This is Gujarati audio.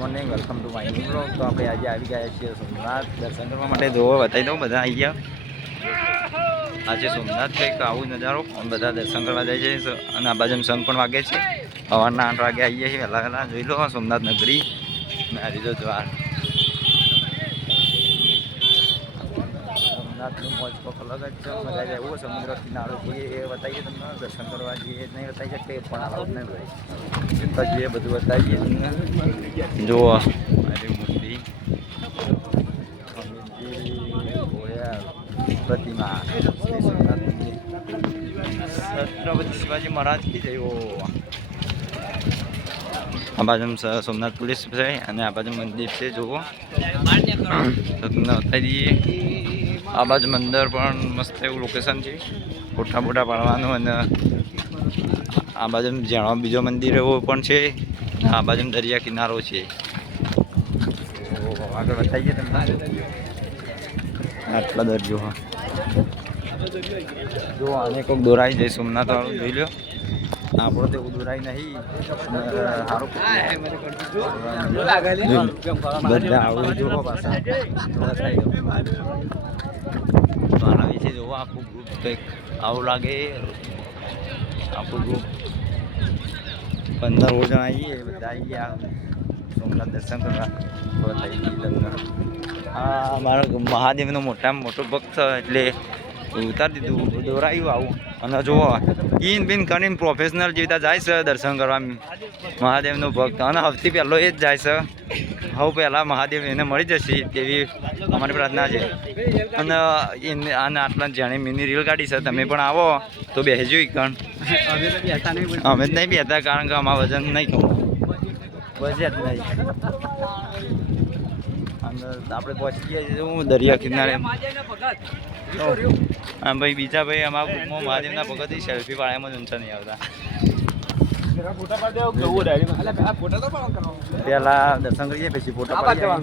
Morning welcome to my new blog. તો આપણે આજે આવી ગયા છીએ સોમનાથ દર્શન કરવા માટે. જોવો બતાવી દઉં, બધા આવી ગયા. આજે સોમનાથ કંઈક આવું નજારો, બધા દર્શન કરવા જાય છે અને આ બાજુ સંઘ પણ વાગે છે. સવારના 8 વાગે આવીએ છીએ વહેલા વહેલા. જોઈ લો સોમનાથ નગરી અને આ રીતો દ્વાર. સોમનાથનું મોજ કોક અલગ જ છે, મજા જાય એવું. સમુદ્ર કિનારો જોઈએ એ બતાવીએ તમને, દર્શન કરવા જઈએ નહીં બતાવી શકીએ પણ આવું નહીં ભાઈ. તો જોઈએ બધું બતાવીએ તમને. જુઓ મારી મૂર્તિ, પ્રતિમા, શ્રી સોમનાથ મંદિર, છત્રપતિ શિવાજી મહારાજ કી જય હો. આ બાજુ સોમનાથ પોલીસ છે અને આ બાજુ મંદિર છે. જુઓ તમને બતાવી દઈએ. આ બાજુ મંદિર પણ મસ્ત એવું લોકેશન છે, ફોટા બોટા પાડવાનું. અને આ બાજુ જ્યાં બીજો મંદિર એવો પણ છે. આ બાજુ દરિયા કિનારો છે. આગળ બતાવીએ તમને. આટલા દરિયો હા જો આને કોઈક દોરાઈ જાય સોમનાથ વાળું. જોઈ લો આપણો તો એવું દોરાય નહીં. સારું બધા આવું જુઓ પાછા આવી છે. જોવો આખું ગ્રુપ કંઈક આવું લાગે. આખું ગ્રુપ 15 જણા આવીએ, બધા આવી ગયા સોમનાથ દર્શન કરવા. તો થઈ ગઈ તમને. હા મારા મહાદેવનો મોટામાં મોટો ભક્ત એટલે ઉતારી દીધું, દોરાયું આવું. અને જુઓ ઈન બિન કરીને પ્રોફેશનલ જેવી જાય છે દર્શન કરવા મહાદેવનો ભક્ત. અને સૌથી પહેલો એ જ જાય છે. સૌ પહેલાં મહાદેવ એને મળી જશે તેવી અમારી પ્રાર્થના છે. અને આને આટલા જાણે મિની રેલગાડી છે, તમે પણ આવો તો બેસજો. કણ અમે જ નહીં બેસતા કારણ કે અમારું વજન નહીં કહું, વજન નહીં. આપણે પહોંચી ગયા છીએ હું દરિયા કિનારે. હા ભાઈ, બીજા ભાઈ અમારા ગ્રુપમાં મહાદેવના ભગતથી સેલ્ફી પાડ્યામાં જ ઊંચા નહીં આવતા. પેલા દર્શન કરીએ પછી ફોટો પાડીએ.